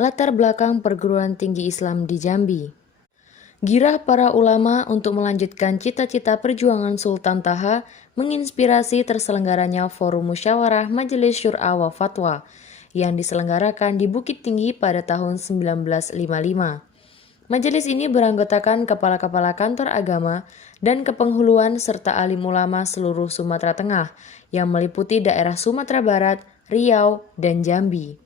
Latar belakang perguruan tinggi Islam di Jambi. Girah para ulama untuk melanjutkan cita-cita perjuangan Sultan Taha menginspirasi terselenggaranya Forum Musyawarah Majelis Syura wa Fatwa yang diselenggarakan di Bukit Tinggi pada tahun 1955. Majelis ini beranggotakan kepala-kepala kantor agama dan kepenghuluan serta alim ulama seluruh Sumatera Tengah yang meliputi daerah Sumatera Barat, Riau, dan Jambi.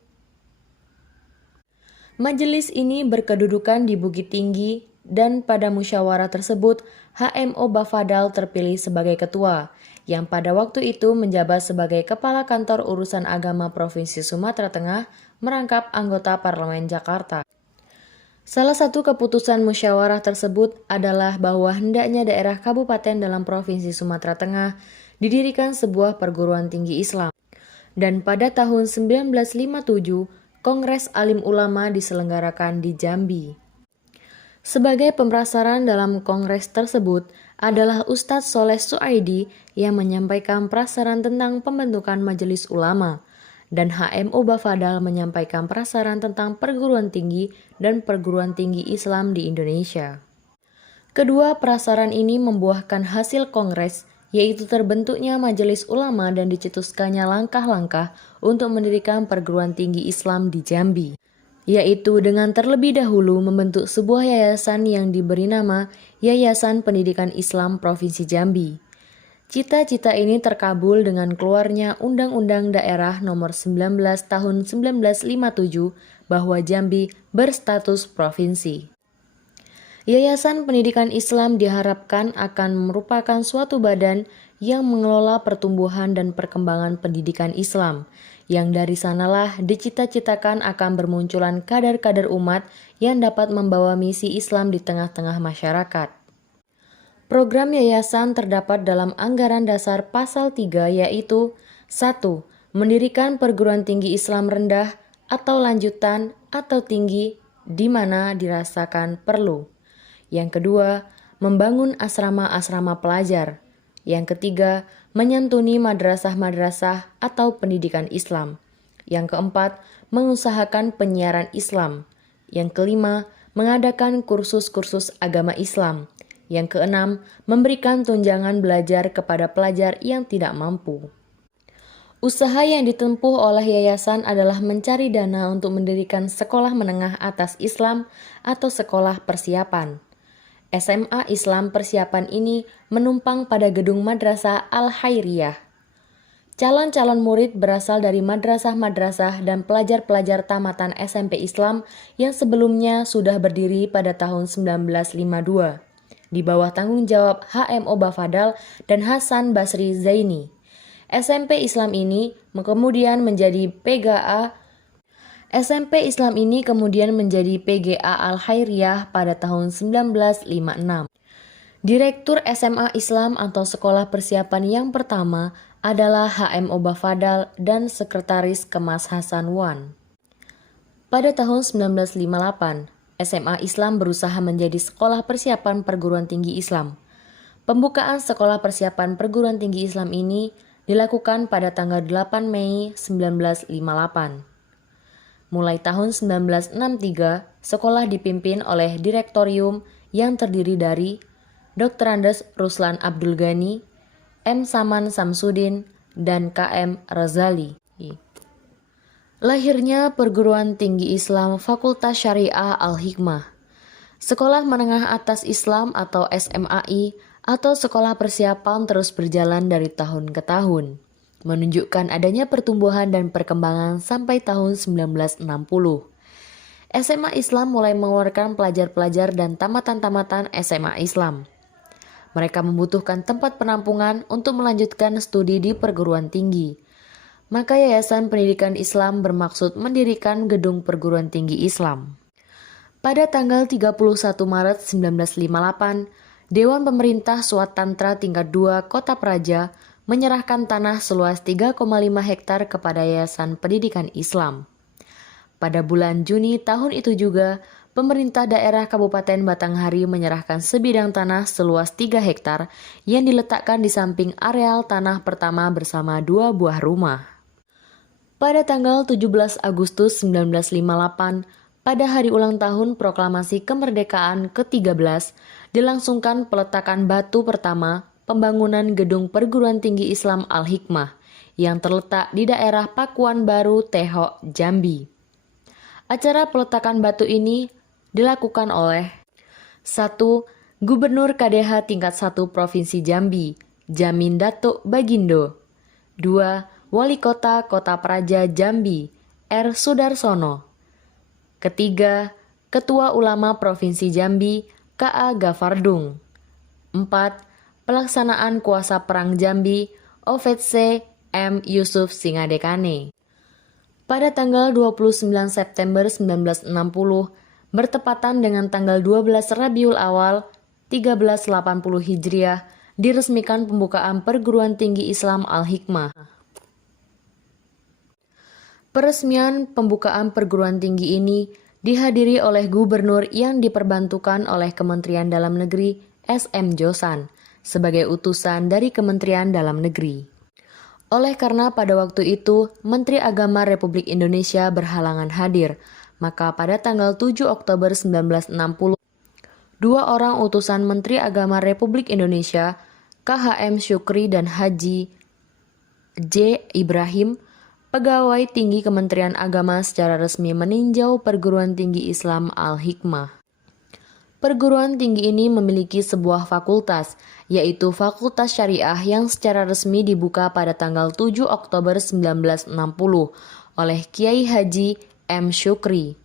Majelis ini berkedudukan di Bukit Tinggi dan pada musyawarah tersebut HMO Bafadal terpilih sebagai ketua, yang pada waktu itu menjabat sebagai Kepala Kantor Urusan Agama Provinsi Sumatera Tengah merangkap anggota Parlemen Jakarta. Salah satu keputusan musyawarah tersebut adalah bahwa hendaknya daerah kabupaten dalam Provinsi Sumatera Tengah didirikan sebuah perguruan tinggi Islam. Dan pada tahun 1957, Kongres Alim Ulama diselenggarakan di Jambi. Sebagai pemrasaran dalam kongres tersebut adalah Ustadz Soleh Suaidi yang menyampaikan prasaran tentang pembentukan Majelis Ulama, dan HMO Bafadal menyampaikan prasaran tentang perguruan tinggi dan perguruan tinggi Islam di Indonesia. Kedua prasaran ini membuahkan hasil kongres, yaitu terbentuknya Majelis Ulama dan dicetuskannya langkah-langkah untuk mendirikan perguruan tinggi Islam di Jambi, yaitu dengan terlebih dahulu membentuk sebuah yayasan yang diberi nama Yayasan Pendidikan Islam Provinsi Jambi. Cita-cita ini terkabul dengan keluarnya Undang-Undang Daerah Nomor 19 Tahun 1957 bahwa Jambi berstatus provinsi. Yayasan Pendidikan Islam diharapkan akan merupakan suatu badan yang mengelola pertumbuhan dan perkembangan pendidikan Islam, yang dari sanalah dicita-citakan akan bermunculan kader-kader umat yang dapat membawa misi Islam di tengah-tengah masyarakat. Program yayasan terdapat dalam anggaran dasar pasal 3 yaitu 1. Mendirikan perguruan tinggi Islam rendah atau lanjutan atau tinggi di mana dirasakan perlu. Yang kedua, membangun asrama-asrama pelajar. Yang ketiga, menyantuni madrasah-madrasah atau pendidikan Islam. Yang keempat, mengusahakan penyiaran Islam. Yang kelima, mengadakan kursus-kursus agama Islam. Yang keenam, memberikan tunjangan belajar kepada pelajar yang tidak mampu. Usaha yang ditempuh oleh yayasan adalah mencari dana untuk mendirikan sekolah menengah atas Islam atau sekolah persiapan. SMA Islam persiapan ini menumpang pada gedung Madrasah Al-Khairiyah. Calon-calon murid berasal dari madrasah-madrasah dan pelajar-pelajar tamatan SMP Islam yang sebelumnya sudah berdiri pada tahun 1952, di bawah tanggung jawab HMO Bafadal dan Hasan Basri Zaini. SMP Islam ini kemudian menjadi PGA Al-Khairiyah pada tahun 1956. Direktur SMA Islam atau sekolah persiapan yang pertama adalah HMO Bafadal dan Sekretaris Kemas Hasan Wan. Pada tahun 1958, SMA Islam berusaha menjadi sekolah persiapan perguruan tinggi Islam. Pembukaan sekolah persiapan perguruan tinggi Islam ini dilakukan pada tanggal 8 Mei 1958. Mulai tahun 1963, sekolah dipimpin oleh direktorium yang terdiri dari Dr. Andes Ruslan Abdul Ghani, M. Saman Samsudin, dan KM Razali. Lahirnya Perguruan Tinggi Islam Fakultas Syariah Al-Hikmah. Sekolah Menengah Atas Islam atau SMAI atau sekolah persiapan terus berjalan dari tahun ke tahun, menunjukkan adanya pertumbuhan dan perkembangan sampai tahun 1960. SMA Islam mulai mengeluarkan pelajar-pelajar dan tamatan-tamatan SMA Islam. Mereka membutuhkan tempat penampungan untuk melanjutkan studi di perguruan tinggi. Maka Yayasan Pendidikan Islam bermaksud mendirikan gedung perguruan tinggi Islam. Pada tanggal 31 Maret 1958, Dewan Pemerintah Swatantra tingkat 2 Kota Praja menyerahkan tanah seluas 3,5 hektar kepada Yayasan Pendidikan Islam. Pada bulan Juni tahun itu juga, pemerintah daerah Kabupaten Batanghari menyerahkan sebidang tanah seluas 3 hektar yang diletakkan di samping areal tanah pertama bersama 2 buah rumah. Pada tanggal 17 Agustus 1958, pada hari ulang tahun Proklamasi Kemerdekaan ke-13, dilangsungkan peletakan batu pertama pembangunan gedung perguruan tinggi Islam Al-Hikmah yang terletak di daerah Pakuan Baru, Tehok, Jambi. Acara peletakan batu ini dilakukan oleh 1. Gubernur KDH tingkat 1 Provinsi Jambi, Jamin Datuk Bagindo. 2. Wali Kota Kota Praja Jambi, R. Sudarsono. Ketiga, Ketua Ulama Provinsi Jambi, K.A. Gafardung. 4. Pelaksanaan Kuasa Perang Jambi, OVC M. Yusuf Singadekane. Pada tanggal 29 September 1960, bertepatan dengan tanggal 12 Rabiul Awal 1380 Hijriah, diresmikan pembukaan Perguruan Tinggi Islam Al-Hikmah. Peresmian pembukaan perguruan tinggi ini dihadiri oleh gubernur yang diperbantukan oleh Kementerian Dalam Negeri S.M. Josan sebagai utusan dari Kementerian Dalam Negeri. Oleh karena pada waktu itu Menteri Agama Republik Indonesia berhalangan hadir, maka pada tanggal 7 Oktober 1960, dua orang utusan Menteri Agama Republik Indonesia, KHM Syukri dan Haji J. Ibrahim, pegawai tinggi Kementerian Agama secara resmi meninjau Perguruan Tinggi Islam Al-Hikmah. Perguruan tinggi ini memiliki sebuah fakultas, yaitu Fakultas Syariah yang secara resmi dibuka pada tanggal 7 Oktober 1960 oleh Kiai Haji M. Syukri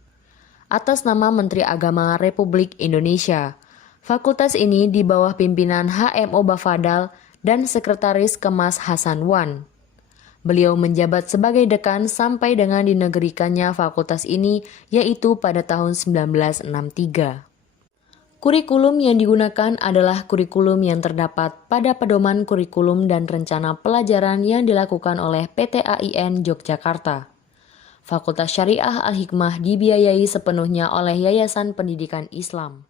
atas nama Menteri Agama Republik Indonesia. Fakultas ini di bawah pimpinan HMO Bafadal dan Sekretaris Kemas Hasan Wan. Beliau menjabat sebagai dekan sampai dengan dinegerikannya fakultas ini, yaitu pada tahun 1963. Kurikulum yang digunakan adalah kurikulum yang terdapat pada pedoman kurikulum dan rencana pelajaran yang dilakukan oleh PT AIN Yogyakarta. Fakultas Syariah Al-Hikmah dibiayai sepenuhnya oleh Yayasan Pendidikan Islam.